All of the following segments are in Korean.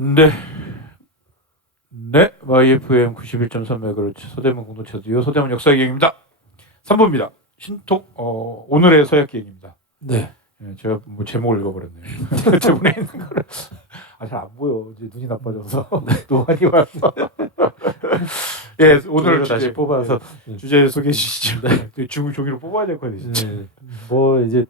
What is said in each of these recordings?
네, 네, YFM 91.3MHz 서대문 공동체radio 서대문 역사기행입니다. 3부입니다. 신톡 오늘의 서약기행입니다. 네. 예, 제가 뭐 제목을 읽어버렸네요. 제목에 있는 거를 잘 안 보여. 이제 눈이 나빠져서 노안이 와서. 예, 오늘 다시 뽑아서 주제 소개해 주시죠. 네. 종이로 뽑아야 될 거 같아요. 네. 뭐 이제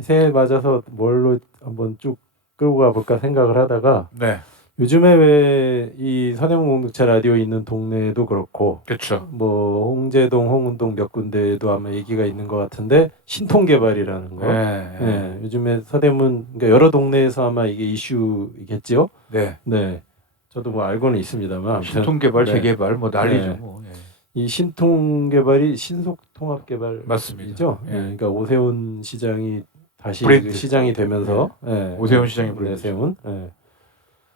새해 맞아서 뭘로 한번 쭉 끌고 가볼까 생각을 하다가 네, 요즘에 왜 이 서대문 공동체 라디오 있는 동네도 그렇고 그렇죠. 뭐 홍제동, 홍은동 몇 군데도 아마 얘기가 있는 것 같은데 신통개발이라는 거. 네. 요즘에 서대문 그러니까 여러 동네에서 아마 이게 이슈겠죠. 네. 네. 저도 뭐 알고는 있습니다만 신통개발, 네. 재개발 뭐 난리죠. 네. 뭐. 예. 이 신통개발이 신속통합개발 맞습니다. 이죠. 예. 그러니까 오세훈 시장이 다시 브랜드. 그 시장이 되면서 오세훈 시장이 브랜드. 오세훈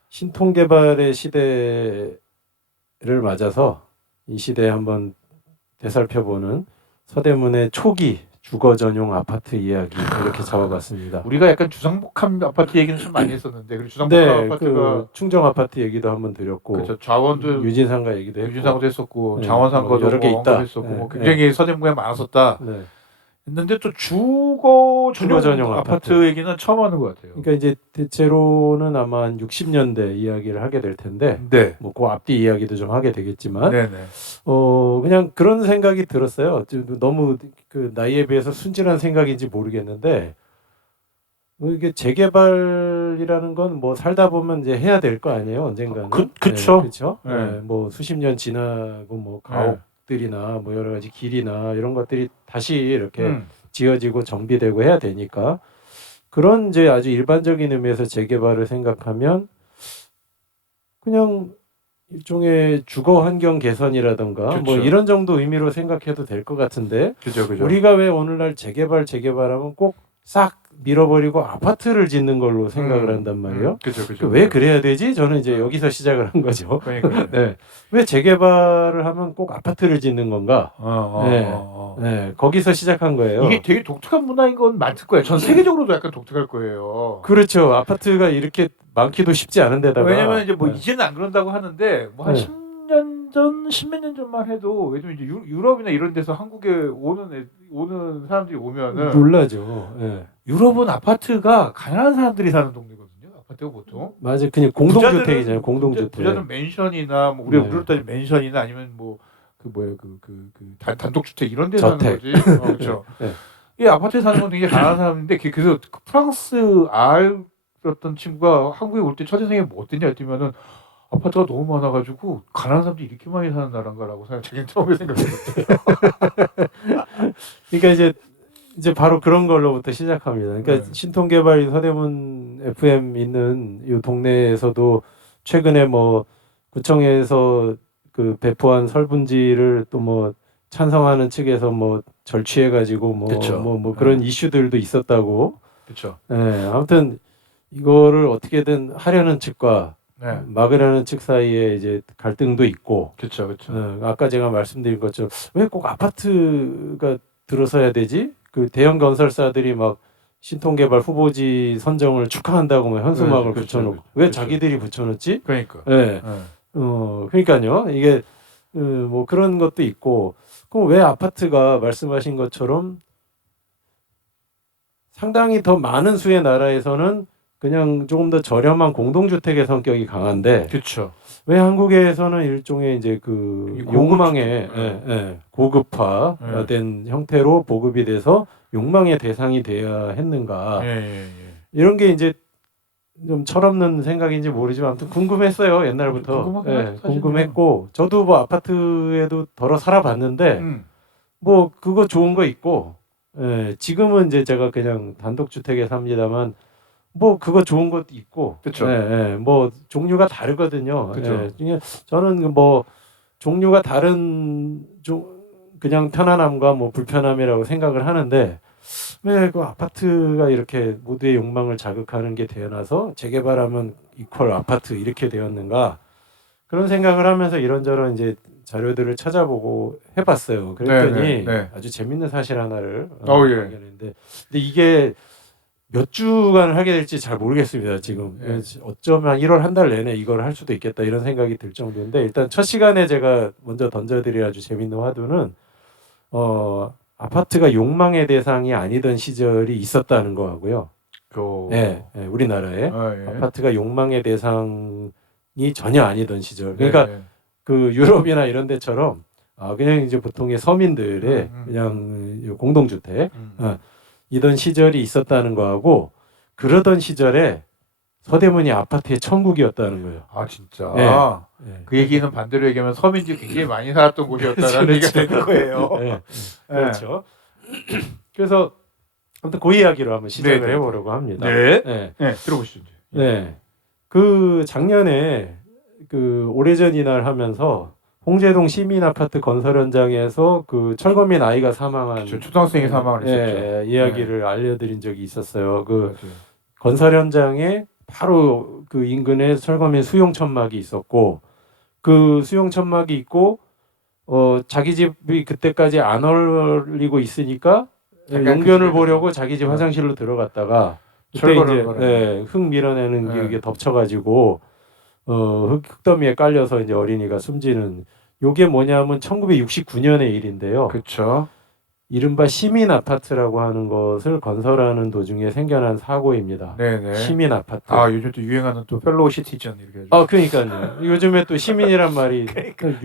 신통개발의 시대를 맞아서 이 시대에 한번 되살펴보는 서대문의 초기 주거 전용 아파트 이야기 이렇게 잡아봤습니다. 우리가 약간 주상복합 아파트 얘기는 좀 많이 했었는데 그리고 주상복합 네, 아파트가 그 충정 아파트 얘기도 한번 드렸고, 그렇죠. 자원도 유진상가 얘기도 했고, 유진상도 했었고 네, 자원상가도 뭐 여러 개 뭐 있다. 언급했었고 네, 뭐 굉장히 서대문구에 많았었다. 네. 했는데 또 주거 주거 전용 전용 아파트 얘기는 처음 하는 것 같아요. 그러니까 이제 대체로는 아마 한 60년대 이야기를 하게 될 텐데, 네, 뭐 그 앞뒤 이야기도 좀 하게 되겠지만, 네네. 그냥 그런 생각이 들었어요. 너무 그 나이에 비해서 순진한 생각인지 모르겠는데, 뭐 이게 재개발이라는 건 뭐 살다 보면 이제 해야 될 거 아니에요, 언젠가는. 그쵸. 그렇죠. 네. 뭐 수십 년 지나고 뭐 가옥들이나 뭐 여러 가지 길이나 이런 것들이 다시 이렇게 지어지고 정비되고 해야 되니까 그런 이제 아주 일반적인 의미에서 재개발을 생각하면 그냥 일종의 주거 환경 개선이라든가 뭐 그쵸. 이런 정도 의미로 생각해도 될 것 같은데 그죠. 우리가 왜 오늘날 재개발하면 꼭 싹 밀어버리고 아파트를 짓는 걸로 생각을 한단 말이에요. 그죠. 왜 그래야 되지? 저는 이제 여기서 시작을 한 거죠. 그러니까요. 네. 왜 재개발을 하면 꼭 아파트를 짓는 건가? 거기서 시작한 거예요. 이게 되게 독특한 문화인 건 맞을 거예요. 전 세계적으로도 약간 독특할 거예요. 그렇죠. 아파트가 이렇게 많기도 쉽지 않은 데다가. 왜냐면 이제 뭐 이제는 안 그런다고 하는데 뭐 한 네. 10년 전, 10몇 년 전만 해도 요즘 이제 유럽이나 이런 데서 한국에 오는 사람들이 오면은 놀라죠. 네. 유럽은 아파트가 가난한 사람들이 사는 동네거든요. 아파트가 보통. 맞아요. 그냥 공동주택이잖아요. 공동주택. 부자들은 맨션이나 뭐 우리로 따지면 맨션이나 아니면 뭐 그 뭐예요 단독주택 이런 데 사는 저택. 거지. 그렇죠. 네. 이 아파트에 사는 건 되게 가난한 사람인데 그래서 프랑스 어떤 친구가 한국에 올 때 첫인상에 뭐 어땠냐 했더니면은 아파트가 너무 많아가지고 가난한 사람들이 이렇게 많이 사는 나라인가라고 자기는 처음에 생각했었대요. 그러니까 이제 바로 그런 걸로부터 시작합니다. 그러니까 신통개발 서대문 FM 있는 이 동네에서도 최근에 뭐 구청에서 그 배포한 설분지를 또 뭐 찬성하는 측에서 뭐 절취해가지고 뭐 그런 이슈들도 있었다고. 그렇죠. 네, 아무튼 이거를 어떻게든 하려는 측과 막으려는 측 사이에 이제 갈등도 있고. 그렇죠. 아까 제가 말씀드린 것처럼 왜 꼭 아파트가 들어서야 되지? 그 대형 건설사들이 막 신통개발 후보지 선정을 축하한다고 뭐 현수막을 붙여놓고 왜 자기들이 붙여놓지? 그러니까. 그러니까요. 이게 뭐 그런 것도 있고. 그럼 왜 아파트가 말씀하신 것처럼 상당히 더 많은 수의 나라에서는 그냥 조금 더 저렴한 공동주택의 성격이 강한데 그렇죠. 왜 한국에서는 일종의 이제 그 욕망의 고급화된 형태로 보급이 돼서 욕망의 대상이 돼야 했는가? 이런 게 이제 좀 철없는 생각인지 모르지만 아무튼 궁금했어요. 옛날부터. 궁금했고 저도 뭐 아파트에도 덜어 살아봤는데 뭐 그거 좋은 거 있고 지금은 이제 제가 그냥 단독주택에 삽니다만 뭐 그거 좋은 것도 있고, 뭐 종류가 다르거든요. 저는 뭐 종류가 다른 그냥 편안함과 뭐 불편함이라고 생각을 하는데 왜 그 아파트가 이렇게 모두의 욕망을 자극하는 게 되어나서 재개발하면 이퀄 아파트 이렇게 되었는가 그런 생각을 하면서 이런저런 이제 자료들을 찾아보고 해봤어요. 그랬더니 아주 재밌는 사실 하나를 발견했는데 근데 이게 몇 주간 하게 될지 잘 모르겠습니다. 지금 어쩌면 1월 한 달 내내 이걸 할 수도 있겠다 이런 생각이 들 정도인데 일단 첫 시간에 제가 먼저 던져드릴 아주 재밌는 화두는 아파트가 욕망의 대상이 아니던 시절이 있었다는 거하고요. 네, 우리나라에 아파트가 욕망의 대상이 전혀 아니던 시절. 그러니까 그 유럽이나 이런 데처럼 그냥 이제 보통의 서민들의 그냥 공동주택 이던 시절이 있었다는 거하고 그러던 시절에 서대문이 아파트의 천국이었다는 거예요. 아 진짜. 네. 그 얘기는 반대로 얘기하면 서민들이 굉장히 많이 살았던 곳이었다라는 얘기가 되는 거예요. 그렇죠. 그래서 아무튼 그 이야기로 한번 시작을 해보려고 합니다. 네, 들어보시죠. 네, 그 작년에 그 오래전 이날 하면서 홍제동 시민 아파트 건설 현장에서 그 철거민 아이가 사망한 초등학생이 사망을 했었죠. 이야기를 알려드린 적이 있었어요. 그 건설 현장에 바로 그 인근에 철거민 수용 천막이 있었고 그 수용 천막이 있고 자기 집이 그때까지 안 얼리고 있으니까 용변을 보려고 자기 집 화장실로 들어갔다가 그때 이제 흙 밀어내는 게 이게 덮쳐가지고 흙더미에 깔려서 이제 어린이가 숨지는 요게 뭐냐면 1969년의 일인데요. 그렇죠. 이른바 시민 아파트라고 하는 것을 건설하는 도중에 생겨난 사고입니다. 네네. 시민 아파트. 요즘 또 유행하는 또 펠로우 시티즌 이렇게. 그러니까요. 요즘에 또 시민이란 말이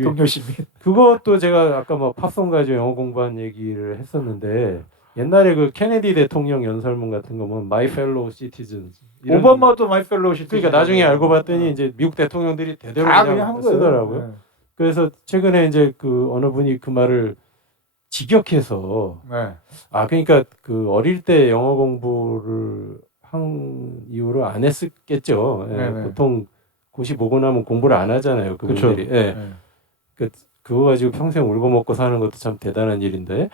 동료 시민. 그것도 제가 아까 뭐 팝송 가지고 영어 공부한 얘기를 했었는데 옛날에 그 케네디 대통령 연설문 같은 거 보면 My Fellow Citizens. 오바마도 My Fellow Citizen. 그러니까 나중에 알고 봤더니 이제 미국 대통령들이 대대로 그냥 쓰더라고요. 네. 그래서 최근에 이제 그 어느 분이 그 말을 직역해서 그러니까 그 어릴 때 영어 공부를 한 이후로 안 했었겠죠. 보통 고시 보고 나면 공부를 안 하잖아요. 그분들이. 그거 가지고 평생 울고 먹고 사는 것도 참 대단한 일인데.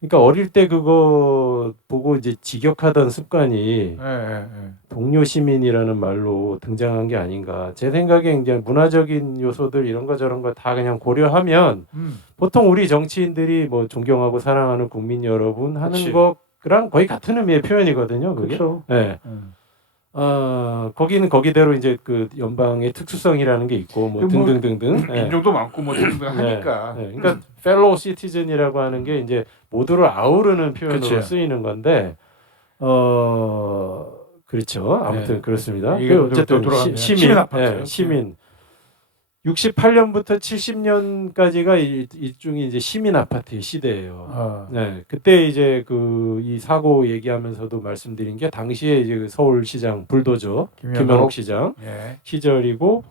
그러니까 어릴 때 그거 보고 이제 직역하던 습관이 동료 시민이라는 말로 등장한 게 아닌가. 제 생각에 이제 문화적인 요소들 이런 거 저런 거 다 그냥 고려하면 보통 우리 정치인들이 뭐 존경하고 사랑하는 국민 여러분 하는 거랑 거의 같은 의미의 표현이거든요. 그게. 그렇죠. 거기는 거기대로 이제 그 연방의 특수성이라는 게 있고 뭐 등등등등 인종도 많고 뭐 등등 하니까. 그러니까 fellow citizen이라고 하는 게 이제 모두를 아우르는 표현으로 쓰이는 건데 그렇죠. 아무튼 그렇습니다. 어쨌든 시민 아파트. 시민 68년부터 70년까지가 일종의 이제 시민 아파트의 시대예요. 그때 이제 그 이 사고 얘기하면서도 말씀드린 게 당시에 이제 서울시장 불도저 김현옥 시장 시절이고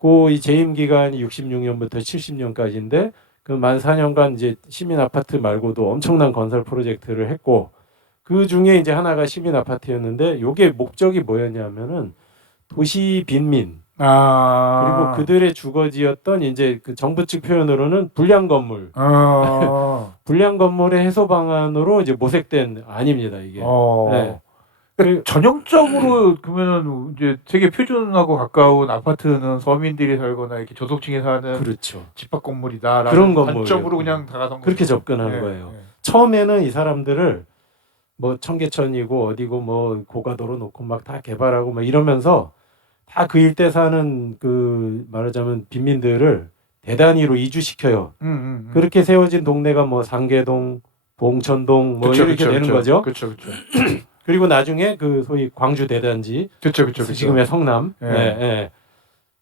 그 이 재임 기간이 66년부터 70년까지인데 그 만 4년간 이제 시민 아파트 말고도 엄청난 건설 프로젝트를 했고 그 중에 이제 하나가 시민 아파트였는데 요게 목적이 뭐였냐면은 도시 빈민 그리고 그들의 주거지였던 이제 그 정부 측 표현으로는 불량 건물, 불량 건물의 해소 방안으로 이제 모색된 아닙니다 이게. 그러니까 전형적으로 그러면은 이제 세계 표준하고 가까운 아파트는 서민들이 살거나 이렇게 저소층에 사는 집합 건물이다라는 그런 관점으로 그냥 다가선 그렇게 접근한 거예요. 처음에는 이 사람들을 뭐 청계천이고 어디고 뭐 고가도로 놓고 막 다 개발하고 막 이러면서 다 그 일대 사는 그 말하자면 빈민들을 대단위로 이주시켜요. 그렇게 세워진 동네가 뭐 상계동, 봉천동 뭐 이렇게 되는 거죠. 그리고 나중에 그 소위 광주 대단지, 지금의 성남,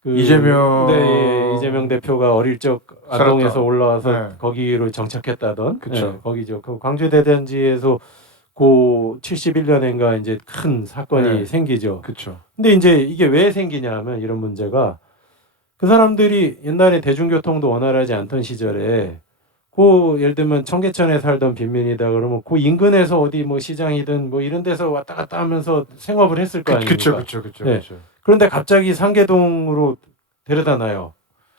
그 이재명 대표가 어릴 적 안동에서 올라와서 거기로 정착했다던, 거기죠. 그 광주 대단지에서 그 71년인가 이제 큰 사건이 생기죠. 근데 이제 이게 왜 생기냐면 이런 문제가 그 사람들이 옛날에 대중교통도 원활하지 않던 시절에 그 예를 들면 청계천에 살던 빈민이다 그러면 그 인근에서 어디 뭐 시장이든 뭐 이런 데서 왔다 갔다 하면서 생업을 했을 거 아닙니까? 그런데 갑자기 상계동으로 데려다 놔요.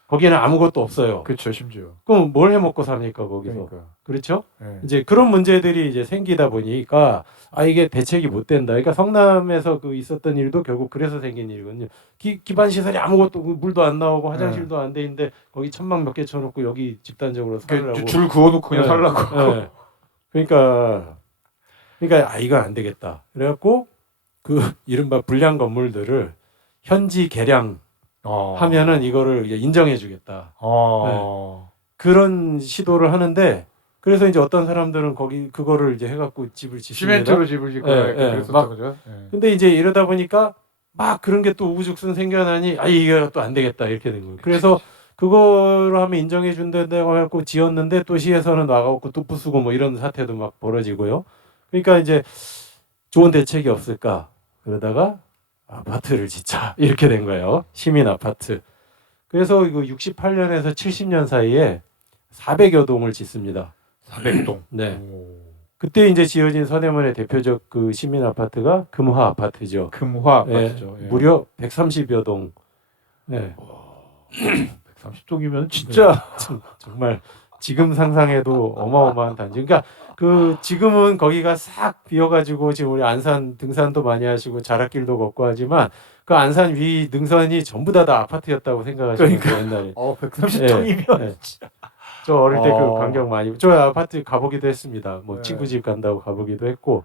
거기는 아무것도 없어요. 심지어. 그럼 뭘 해 먹고 삽니까 거기서? 그렇죠? 이제 그런 문제들이 이제 생기다 보니까 이게 대책이 못 된다. 그러니까 성남에서 그 있었던 일도 결국 그래서 생긴 일이거든요. 기반 시설이 아무것도 물도 안 나오고 화장실도 안 돼 있는데 거기 천막 몇 개 쳐놓고 여기 집단적으로 살라고 줄 그어놓고 그냥 살라고. 그러니까 그러니까 이건 안 되겠다. 그래갖고 그 이른바 불량 건물들을 현지 개량 하면은 이거를 인정해주겠다. 그런 시도를 하는데 그래서 이제 어떤 사람들은 거기 그거를 이제 해갖고 집을 짓습니다. 시멘트로 집을 짓고 그랬었던 거죠. 근데 이제 이러다 보니까 막 그런 게 또 우후죽순 생겨나니 이게 또 안 되겠다 이렇게 된 거예요. 그래서 그거를 하면 인정해 준다고 해갖고 지었는데 또 시에서는 나가고 또 부수고 뭐 이런 사태도 막 벌어지고요. 그러니까 이제 좋은 대책이 없을까 그러다가 아파트를 짓자 이렇게 된 거예요. 시민 아파트. 그래서 이거 68년에서 70년 사이에 400여 동을 짓습니다. 400동. 네. 그때 이제 지어진 서대문의 대표적 그 시민 아파트가 금화 아파트죠. 금화 아파트죠. 예. 무려 130여 동. 네. 130동이면 진짜 정말 지금 상상해도 어마어마한 단지. 그러니까 그 지금은 거기가 싹 비어가지고 지금 우리 안산 등산도 많이 하시고 자락길도 걷고 하지만 그 안산 위 능선이 전부 다 아파트였다고 생각하시면 돼요 옛날에. 130동이면 예. 저 어릴 때 그 광경 많이. 저 아파트 가보기도 했습니다. 뭐 친구 집 간다고 가보기도 했고.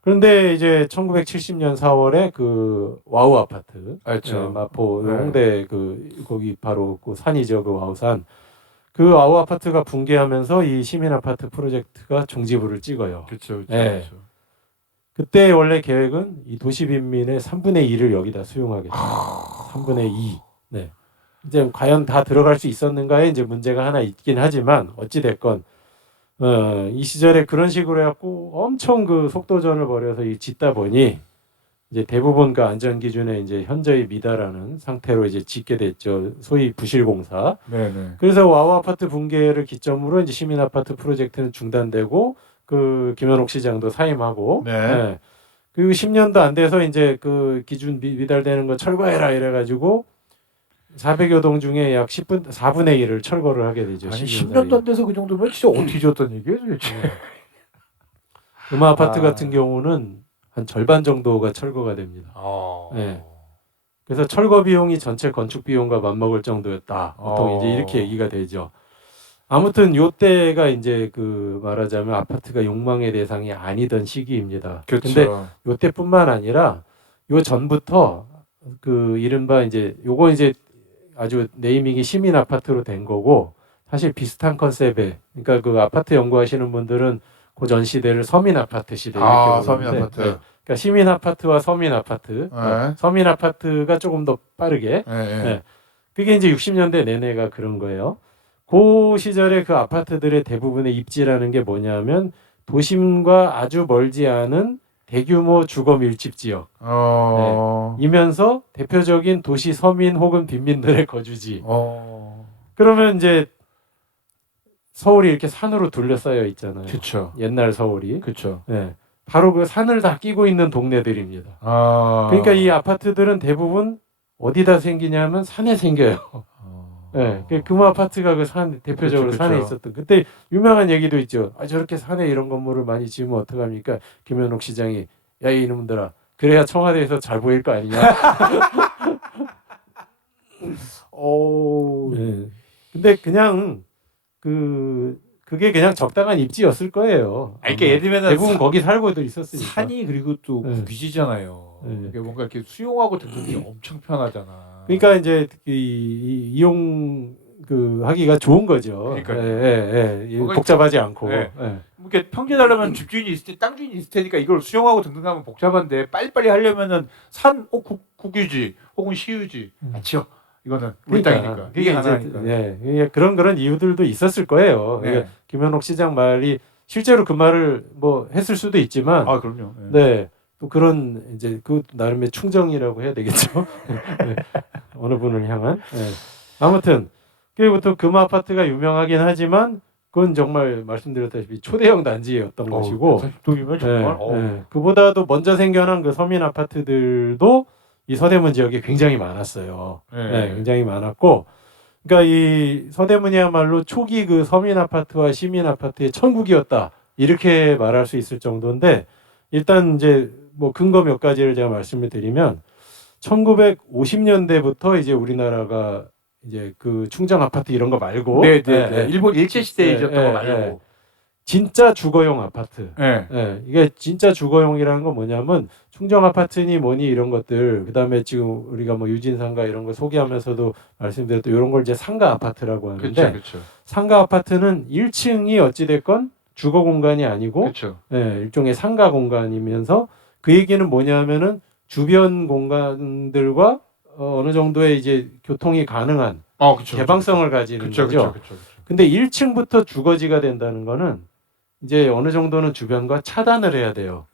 그런데 이제 1970년 4월에 그 와우 아파트, 그렇죠. 마포 홍대 그 거기 바로 그 산이죠, 그 와우산. 그 와우 아파트가 붕괴하면서 이 시민 아파트 프로젝트가 종지부를 찍어요. 그렇죠. 네. 그때 원래 계획은 이 도시 빈민의 3분의 1을 여기다 수용하겠다. 3분의 2. 네. 이제 과연 다 들어갈 수 있었는가에 이제 문제가 하나 있긴 하지만 어찌 됐건 이 시절에 그런 식으로 해갖고 엄청 그 속도전을 벌여서 이 짓다 보니 이제 대부분 그 안전 기준에 이제 현저히 미달하는 상태로 이제 짓게 됐죠. 소위 부실공사. 네네. 그래서 와우 아파트 붕괴를 기점으로 이제 시민 아파트 프로젝트는 중단되고 그 김현옥 시장도 사임하고. 네. 그리고 10년도 안 돼서 이제 그 기준 미달되는 거 철거해라 이래가지고 400여 동 중에 약 4분의 1을 철거를 하게 되죠. 아니 10년도 안 돼서 그 정도면 진짜 어떻게 지었던 얘기예요 도대체. 금화 아파트 같은 경우는 한 절반 정도가 철거가 됩니다. 네. 그래서 철거 비용이 전체 건축 비용과 맞먹을 정도였다. 보통 이제 이렇게 얘기가 되죠. 아무튼 요 때가 이제 그 말하자면 아파트가 욕망의 대상이 아니던 시기입니다. 그렇죠. 근데 요 때뿐만 아니라 요 전부터 그 이른바 이제 요거 이제 아주 네이밍이 시민 아파트로 된 거고 사실 비슷한 컨셉에 그러니까 그 아파트 연구하시는 분들은 그 전 시대를 서민 아파트 시대 이렇게 서민 보는데, 아파트. 네. 그러니까 시민 아파트와 서민 아파트. 서민 아파트가 조금 더 빠르게. 네. 그게 이제 60년대 내내가 그런 거예요. 그 시절에 그 아파트들의 대부분의 입지라는 게 뭐냐면 도심과 아주 멀지 않은 대규모 주거 밀집 지역. 네. 이면서 대표적인 도시 서민 혹은 빈민들의 거주지. 그러면 이제 서울이 이렇게 산으로 둘러싸여 있잖아요. 그렇죠. 옛날 서울이. 그렇죠. 네. 바로 그 산을 다 끼고 있는 동네들입니다. 그러니까 이 아파트들은 대부분 어디다 생기냐면 산에 생겨요. 네. 그 아파트가 그 산 대표적으로 그쵸. 산에 있었던. 그때 유명한 얘기도 있죠. 저렇게 산에 이런 건물을 많이 지으면 어떡합니까? 김현옥 시장이 야 이놈들아. 그래야 청와대에서 잘 보일 거 아니냐. 네. 근데 그냥 그게 그냥 적당한 입지였을 거예요. 이게 예를 들면 대부분 거기 살고들 있었으니까. 산이 그리고 또 국유지잖아요. 이게 뭔가 이렇게 수용하고 듣는 게 엄청 편하잖아. 그러니까 이제 이용 하기가 좋은 거죠. 그러니까 복잡하지 않고. 이렇게 평지하려면 집주인이 있을 때, 땅 주인이 있을 테니까 이걸 수용하고 등등하면 복잡한데 빨리빨리 하려면은 국유지 혹은 시유지 지어. 이거는 우리 땅이니까. 그게 이제 그런 이유들도 있었을 거예요. 그러니까 김현옥 시장 말이 실제로 그 말을 뭐 했을 수도 있지만. 그럼요. 네. 또 그런 이제 그 나름의 충정이라고 해야 되겠죠. 네. 어느 분을 향한. 네. 아무튼 그부터 금화 아파트가 유명하긴 하지만 그건 정말 말씀드렸다시피 초대형 단지였던 것이고. 40동이면 정말. 그보다도 먼저 생겨난 그 서민 아파트들도 이 서대문 지역에 굉장히 많았어요. 굉장히 많았고, 그러니까 이 서대문이야말로 초기 그 서민 아파트와 시민 아파트의 천국이었다 이렇게 말할 수 있을 정도인데 일단 이제 뭐 근거 몇 가지를 제가 말씀을 드리면 1950년대부터 이제 우리나라가 이제 그 충정 아파트 이런 거 말고, 일본 일제 시대에 있었던 거 말고 진짜 주거용 아파트. 예. 예, 이게 진짜 주거용이라는 건 뭐냐면 충정 아파트니 뭐니 이런 것들, 그다음에 지금 우리가 뭐 유진상가 이런 걸 소개하면서도 말씀드렸던 이런 걸 이제 상가 아파트라고 하는데, 그렇죠, 그렇죠, 상가 아파트는 1층이 어찌 됐건 주거 공간이 아니고 그렇죠. 예, 일종의 상가 공간이면서 그 얘기는 뭐냐면은 주변 공간들과 어느 정도의 이제 교통이 가능한 그렇죠. 개방성을 가지는 그렇죠, 거죠. 그렇죠, 그렇죠. 근데 1층부터 주거지가 된다는 거는 이제 어느 정도는 주변과 차단을 해야 돼요.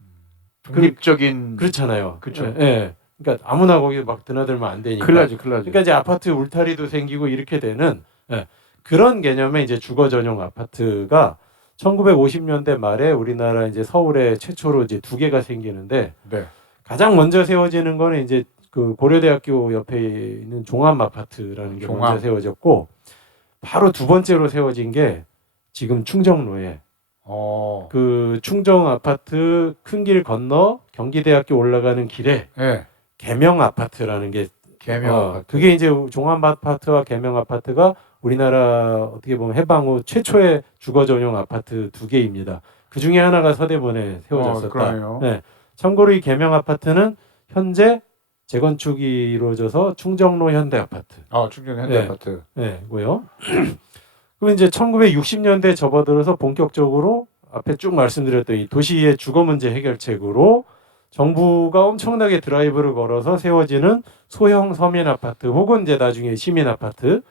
독립적인 그렇잖아요. 그렇죠. 예, 예. 그러니까 아무나 거기 막 드나들면 안 되니까. 큰일 나지, 큰일 나지. 그러니까 이제 아파트 울타리도 생기고 이렇게 되는 예, 그런 개념의 이제 주거 전용 아파트가 1950년대 말에 우리나라 이제 서울에 최초로 이제 2개가 생기는데, 네. 가장 먼저 세워지는 거는 이제 그 고려대학교 옆에 있는 종암 아파트라는 게 종암. 먼저 세워졌고, 바로 두 번째로 세워진 게 지금 충정로에 그 충정 아파트 큰 길 건너 경기대학교 올라가는 길에 예. 계명 아파트라는 게 개명 아파트. 그게 이제 종암 아파트와 계명 아파트가 우리나라 어떻게 보면 해방 후 최초의 주거 전용 아파트 2개입니다. 그 중에 하나가 서대문에 세워졌었다. 그러네요. 네. 참고로 이 계명 아파트는 현재 재건축이 이루어져서 충정로 현대 아파트. 충정 현대 네. 아파트. 네, 고요. 그럼 이제 1960년대 접어들어서 본격적으로 앞에 쭉 말씀드렸던 이 도시의 주거 문제 해결책으로 정부가 엄청나게 드라이브를 걸어서 세워지는 소형 서민 아파트 혹은 이제 나중에 시민 아파트,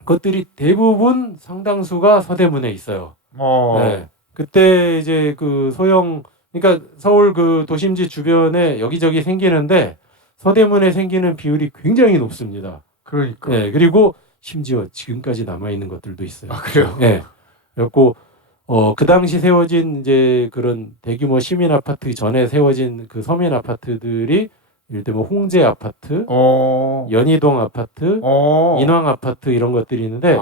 그것들이 대부분 상당수가 서대문에 있어요. 네. 그때 이제 그 소형, 그러니까 서울 그 도심지 주변에 여기저기 생기는데 서대문에 생기는 비율이 굉장히 높습니다. 그러니까. 네, 그리고 심지어 지금까지 남아 있는 것들도 있어요. 그래요? 네. 그래갖고 그 당시 세워진 이제 그런 대규모 시민 아파트 전에 세워진 그 서민 아파트들이 예를 들면 홍제 아파트, 연희동 아파트, 인왕 아파트 이런 것들이 있는데,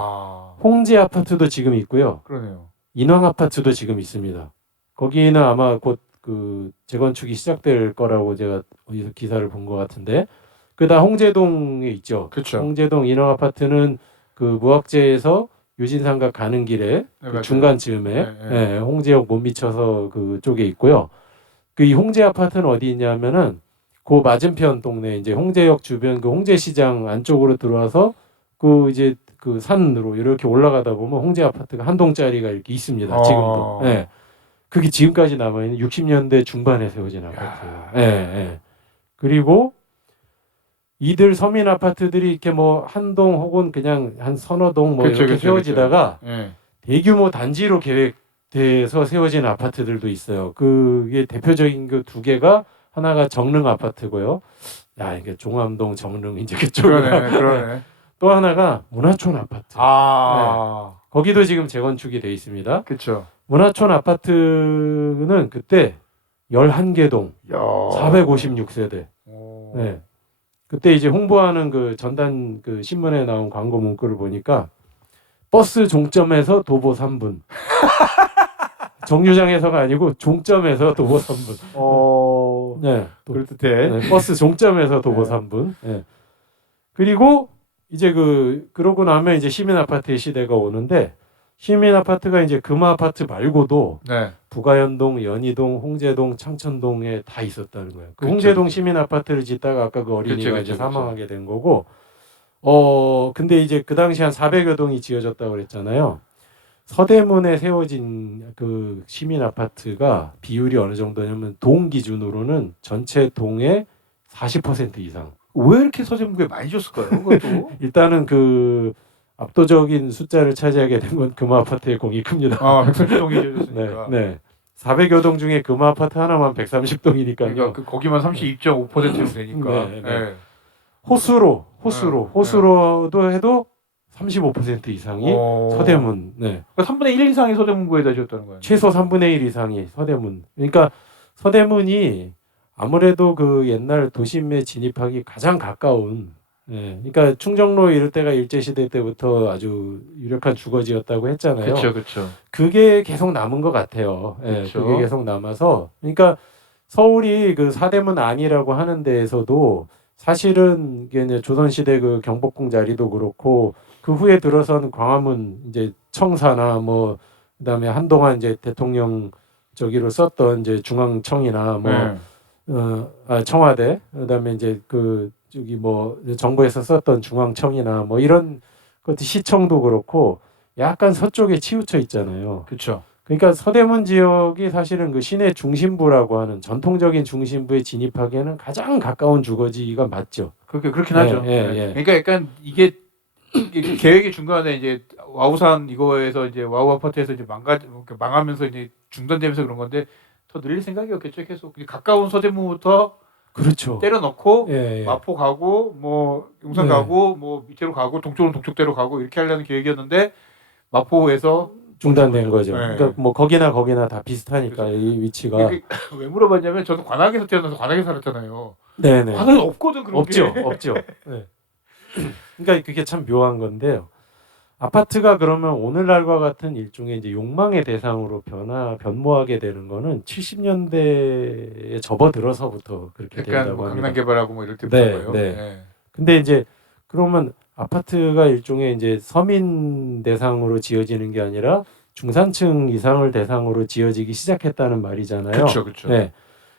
홍제 아파트도 지금 있고요. 그러네요. 인왕 아파트도 지금 있습니다. 거기는 아마 곧 그 재건축이 시작될 거라고 제가 어디서 기사를 본 것 같은데, 그다음 홍제동에 있죠. 그렇죠. 홍제동 인왕 아파트는 그 무학재에서 유진상가 가는 길에 그 중간쯤에 홍제역 못 미쳐서 그쪽에 있고요. 그 이 홍제 아파트는 어디 있냐면은 그 맞은편 동네, 이제 홍제역 주변 그 홍제시장 안쪽으로 들어와서 그 이제 그 산으로 이렇게 올라가다 보면 홍제 아파트가 한 동짜리가 이렇게 있습니다. 지금도. 예. 그게 지금까지 남아 있는 60년대 중반에 세워진 아파트예요. 예, 예. 그리고 이들 서민 아파트들이 이렇게 뭐 한 동 혹은 그냥 한 서너 동 뭐 이렇게 세워지다가 대규모 단지로 계획돼서 세워진 아파트들도 있어요. 그게 대표적인 그 2개가, 하나가 정릉 아파트고요. 이게 종암동 정릉 이제 그쪽으로. 그러네. 또 하나가 문화촌 아파트. 네. 거기도 지금 재건축이 돼 있습니다. 그렇죠. 문화촌 아파트는 그때 11개 동, 456세대. 네. 그때 이제 홍보하는 그 전단 그 신문에 나온 광고 문구를 보니까 버스 종점에서 도보 3분. 정류장에서가 아니고 종점에서 도보 3분. 네. 그럴듯해. 네, 버스 종점에서 도보 3분. 네. 그리고 이제 그러고 나면 이제 시민 아파트의 시대가 오는데, 시민 아파트가 이제 금화 아파트 말고도 부가연동, 연희동, 홍제동, 창천동에 다 있었다는 거예요. 그 홍제동 시민 아파트를 짓다가 아까 그 어린이가 이제 사망하게 된 거고, 근데 이제 그 당시 한 400여 동이 지어졌다고 그랬잖아요. 서대문에 세워진 그 시민 아파트가 비율이 어느 정도냐면 동 기준으로는 전체 동의 40% 이상. 왜 이렇게 서대문구에 많이 줬을까요? 그것도? 일단은 그 압도적인 숫자를 차지하게 된 건 금화 아파트의 공이 큽니다. 130동이 지어졌으니까. 네. 400여 동 중에 금화 아파트 하나만 130동이니까요. 그러니까 거기만 32.5%로 되니까. 네. 호수로도 해도 35% 이상이 서대문. 네. 그러니까 3분의 1 이상이 서대문구에다 지었다는 거예요. 최소 3분의 1 이상이 서대문. 그러니까 서대문이 아무래도 그 옛날 도심에 진입하기 가장 가까운. 네. 그러니까 충정로 이럴 때가 일제시대 때부터 아주 유력한 주거지였다고 했잖아요. 그렇죠. 그게 계속 남은 것 같아요. 네, 그게 계속 남아서. 그러니까 서울이 그 사대문 안이라고 하는 데에서도 사실은 이게 이제 조선시대 그 경복궁 자리도 그렇고, 그 후에 들어선 광화문 이제 청사나 뭐 그다음에 한동안 이제 대통령 저기로 썼던 이제 중앙청이나 뭐 네. 청와대, 그다음에 이제 그 저기 뭐 정부에서 썼던 중앙청이나 뭐 이런 것도 시청도 그렇고 약간 서쪽에 치우쳐 있잖아요. 그렇죠. 그러니까 서대문 지역이 사실은 그 시내 중심부라고 하는 전통적인 중심부에 진입하기에는 가장 가까운 주거지가 맞죠. 그렇긴 예, 하죠. 예, 네. 예. 그러니까 약간 이게 계획의 중간에 이제 와우산 이거에서 이제 와우 아파트에서 이제 망하면서 이제 중단되면서 그런 건데 더 늘릴 생각이었겠죠. 계속 가까운 서대문부터 그렇죠. 때려 넣고 예, 예. 마포 가고 뭐 용산 네. 가고 뭐 밑으로 가고 동쪽은 동쪽대로 가고 이렇게 하려는 계획이었는데 마포에서 중단된 거죠. 네. 그러니까 뭐 거기나 다 비슷하니까 이 위치가. 왜 물어봤냐면 저는 관악에서 태어나서 관악에 살았잖아요. 네네. 관악에 없거든 그런 없죠, 게. 없죠. 네. 그러니까 그게 참 묘한 건데요. 아파트가 그러면 오늘날과 같은 일종의 이제 욕망의 대상으로 변모하게 되는 거는 70년대에 접어들어서부터 그렇게 약간 된다고 뭐 합니다. 강남 개발하고 뭐 이럴 때부터 네, 봐요. 네. 네. 근데 이제 그러면 아파트가 일종의 이제 서민 대상으로 지어지는 게 아니라 중산층 이상을 대상으로 지어지기 시작했다는 말이잖아요. 그렇죠, 그렇죠. 네.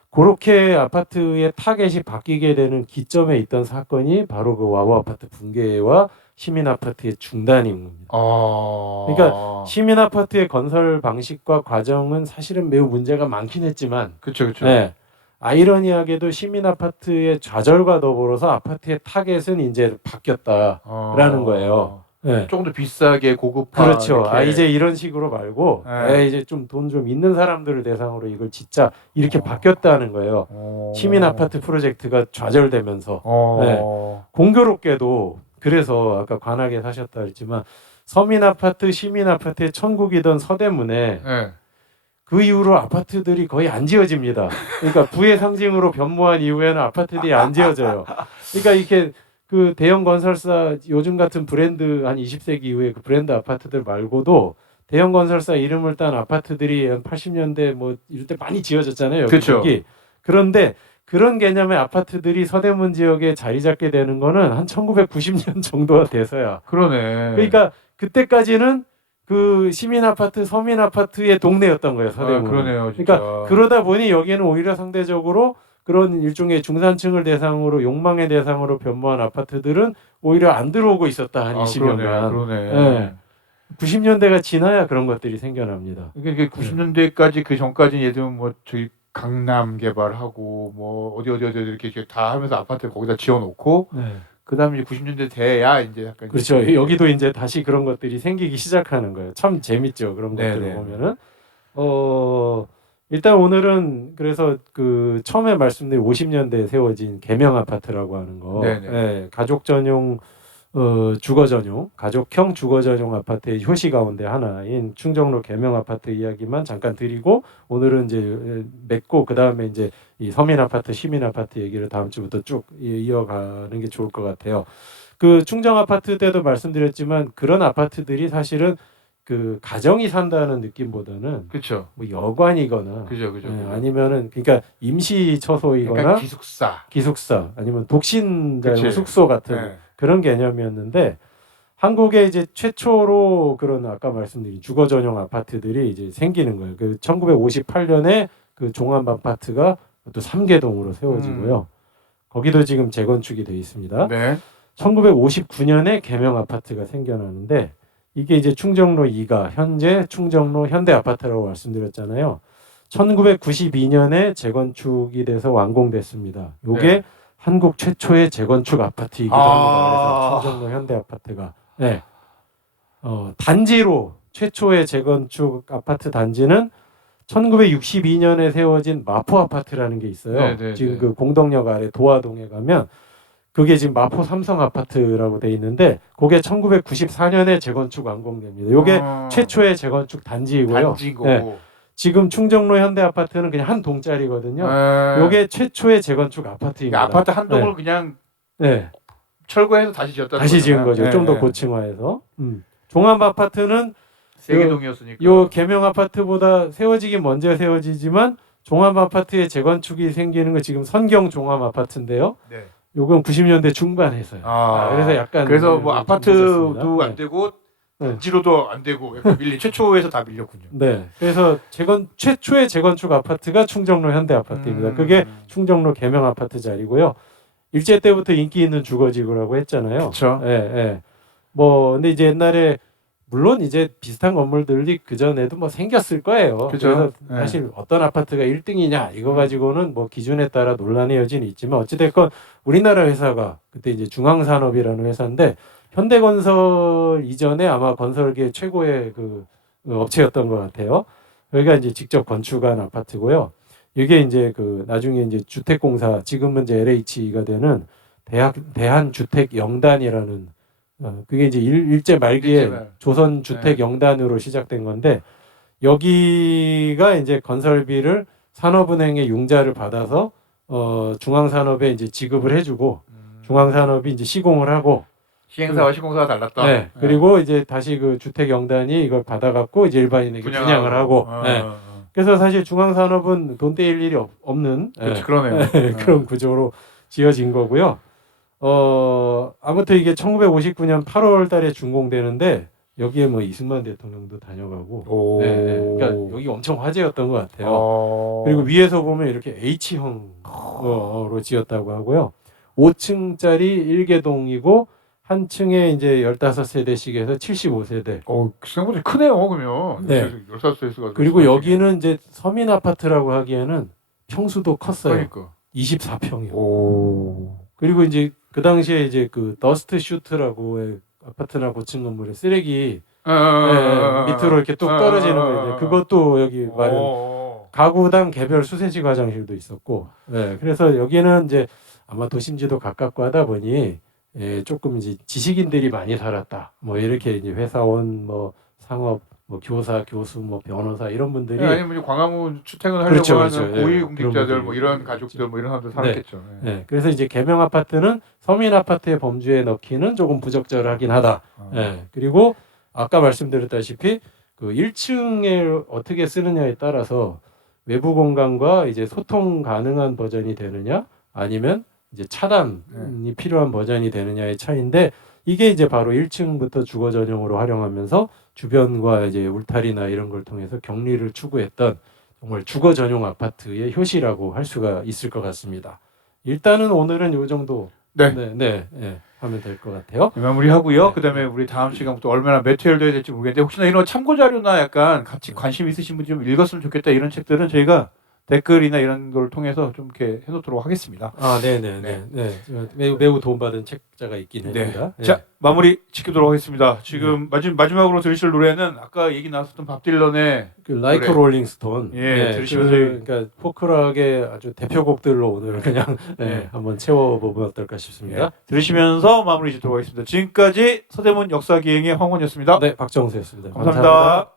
그렇게 아파트의 타겟이 바뀌게 되는 기점에 있던 사건이 바로 그 와우 아파트 붕괴와 시민 아파트의 중단인 겁니다. 그러니까 시민 아파트의 건설 방식과 과정은 사실은 매우 문제가 많긴 했지만, 그렇죠, 그렇죠. 네. 아이러니하게도 시민 아파트의 좌절과 더불어서 아파트의 타겟은 이제 바뀌었다라는 거예요. 네. 조금 더 비싸게 고급화. 그렇죠. 이렇게. 이제 이런 식으로 말고, 네. 이제 좀 돈 좀 있는 사람들을 대상으로 이걸 짓자 이렇게 바뀌었다는 거예요. 시민 아파트 프로젝트가 좌절되면서. 네. 공교롭게도 그래서 아까 관악에 사셨다 그랬지만 서민 아파트, 시민 아파트의 천국이던 서대문에 네. 그 이후로 아파트들이 거의 안 지어집니다. 그러니까 부의 상징으로 변모한 이후에는 아파트들이 안 지어져요. 그러니까 이렇게 그 대형 건설사 요즘 같은 브랜드 한 20세기 이후에 그 브랜드 아파트들 말고도 대형 건설사 이름을 딴 아파트들이 한 80년대 뭐 이럴 때 많이 지어졌잖아요. 그렇죠. 여기. 그런데 그런 개념의 아파트들이 서대문 지역에 자리 잡게 되는 거는 한 1990년 정도가 돼서야. 그러네. 그러니까 그때까지는 그 시민 아파트, 서민 아파트의 동네였던 거예요, 서대문. 그러네요. 진짜. 그러니까 그러다 보니 여기는 오히려 상대적으로 그런 일종의 중산층을 대상으로 욕망의 대상으로 변모한 아파트들은 오히려 안 들어오고 있었다 한 20년간. 그러네. 네. 90년대가 지나야 그런 것들이 생겨납니다. 이게 90년대까지 그 전까지 예를 들면 뭐 저희 강남 개발하고 뭐 어디 이렇게 다 하면서 아파트 거기다 지어놓고 네. 그다음에 이제 90년대 돼야 이제 약간 그렇죠. 여기도 이제 다시 그런 것들이 생기기 시작하는 거예요. 참 재밌죠. 그런 것들을 보면은. 일단 오늘은 그래서 그 처음에 말씀드린 50년대에 세워진 계명 아파트라고 하는 거, 가족 전용 주거 전용, 가족형 주거 전용 아파트의 효시 가운데 하나인 충정로 계명 아파트 이야기만 잠깐 드리고 오늘은 이제 맺고 그 다음에 이제 이 서민 아파트, 시민 아파트 얘기를 다음 주부터 쭉 이어가는 게 좋을 것 같아요. 그 충정 아파트 때도 말씀드렸지만 그런 아파트들이 사실은 그 가정이 산다는 느낌보다는 그렇죠. 뭐 여관이거나 그죠. 아니면은 그러니까 임시 처소이거나 기숙사 아니면 독신자 숙소 같은 그런 개념이었는데 한국에 이제 최초로 그런 아까 말씀드린 주거 전용 아파트들이 이제 생기는 거예요. 그 1958년에 그 종합 아파트가 또 3개동으로 세워지고요. 거기도 지금 재건축이 돼 있습니다. 네. 1959년에 계명 아파트가 생겨나는데 이게 이제 충정로 2가 현재 충정로 현대 아파트라고 말씀드렸잖아요. 1992년에 재건축이 돼서 완공됐습니다. 요게 한국 최초의 재건축 아파트이기도 합니다. 그래서 충정로 현대 아파트가 단지로 최초의 재건축 아파트 단지는 1962년에 세워진 마포 아파트라는 게 있어요. 지금 그 공덕역 아래 도화동에 가면 그게 지금 마포 삼성 아파트라고 돼 있는데 그게 1994년에 재건축 완공됩니다. 요게 최초의 재건축 단지이고요. 지금 충정로 현대 아파트는 그냥 한 동짜리거든요. 요게 최초의 재건축 아파트입니다. 아파트 한 동을 그냥 철거해서 다시 지었다. 다시 지은 거죠. 좀 더 고층화해서. 종합 아파트는 세 개 동이었으니까. 요 계명 아파트보다 세워지긴 먼저 세워지지만 종합 아파트의 재건축이 생기는 거 지금 선경 종합 아파트인데요. 요건 90년대 중반에서요. 그래서 약간 그래서 뭐 아파트도 안 되고 지로도 안 되고 약간 밀린 최초에서 다 밀렸군요. 네. 그래서 최초의 재건축 아파트가 충정로 현대 아파트입니다. 그게 충정로 개명 아파트 자리고요. 일제 때부터 인기 있는 주거지구라고 했잖아요. 그렇죠. 예, 예. 뭐 근데 이제 옛날에 물론 이제 비슷한 건물들이 그 전에도 뭐 생겼을 거예요. 그죠. 그래서 네. 사실 어떤 아파트가 1등이냐 이거 가지고는 뭐 기준에 따라 논란의 여지는 있지만 어찌됐건 우리나라 회사가 그때 이제 중앙산업이라는 회사인데 현대건설 이전에 아마 건설계 최고의 그 업체였던 것 같아요. 여기가 이제 직접 건축한 아파트고요. 이게 이제 그 나중에 이제 주택공사 지금은 이제 LH가 되는 대한주택영단이라는 그게 이제 일제 말기에 조선주택영단으로 시작된 건데 여기가 이제 건설비를 산업은행의 융자를 받아서 중앙산업에 이제 지급을 해주고 중앙산업이 이제 시공을 하고 시행사와 시공사가 달랐다. 네. 그리고 이제 다시 그 주택영단이 이걸 받아갖고 이제 일반인에게 분양을 하고. 네. 그래서 사실 중앙산업은 돈 떼일 일이 없는 그렇지, 그러네요. 그런 구조로 지어진 거고요. 아무튼 이게 1959년 8월 달에 준공되는데 여기에 뭐 이승만 대통령도 다녀가고 그러니까 여기 엄청 화제였던 것 같아요. 그리고 위에서 보면 이렇게 H형으로 지었다고 하고요. 5층짜리 1개동이고 한 층에 이제 15세대씩 해서 75세대. 생각보다 크네요, 그러면. 네. 14세대가. 그리고 여기는 이제 서민 아파트라고 하기에는 평수도 컸어요. 그러니까. 24평이요. 그리고 이제 그 당시에 이제 그 더스트 슈트라고 아파트나 고층 건물에 쓰레기 밑으로 이렇게 뚝 떨어지는 거 이제 그것도 여기 마련. 가구당 개별 수세식 화장실도 있었고. 네, 그래서 여기는 이제 아마 도심지도 가깝고 하다 보니 조금 이제 지식인들이 많이 살았다. 뭐 이렇게 이제 회사원, 뭐 상업, 뭐 교사, 교수, 뭐 변호사 이런 분들이 아니면 광화문 출퇴근하려고 하는 고위공직자들 그런 뭐 이런 가족들 뭐 이런 사람들 살았겠죠. 네. 그래서 이제 개명 아파트는 서민 아파트의 범주에 넣기는 조금 부적절하긴 하다. 그리고 아까 말씀드렸다시피 그 1층을 어떻게 쓰느냐에 따라서 외부 공간과 이제 소통 가능한 버전이 되느냐 아니면 이제 차단이 필요한 버전이 되느냐의 차이인데 이게 이제 바로 1층부터 주거 전용으로 활용하면서 주변과 이제 울타리나 이런 걸 통해서 격리를 추구했던 정말 주거 전용 아파트의 효시라고 할 수가 있을 것 같습니다. 일단은 오늘은 이 정도 하면 될 것 같아요. 마무리하고요. 그다음에 우리 다음 시간부터 얼마나 매트열돼야 될지 모르겠는데 혹시나 이런 참고 자료나 약간 같이 관심 있으신 분이 좀 읽었으면 좋겠다 이런 책들은 저희가 댓글이나 이런 걸 통해서 좀 이렇게 해놓도록 하겠습니다. 매우 도움받은 책자가 있긴 합니다. 자, 마무리 지키도록 하겠습니다. 지금 마지막으로 들으실 노래는 아까 얘기 나왔었던 밥 딜런의 그 라이크 롤링 스톤. 들으시면서 그러니까 포크락의 아주 대표곡들로 오늘 그냥 한번 채워보면 어떨까 싶습니다. 들으시면서 마무리 짓도록 하겠습니다. 지금까지 서대문 역사기행의 황원이었습니다. 네, 박정수였습니다. 감사합니다.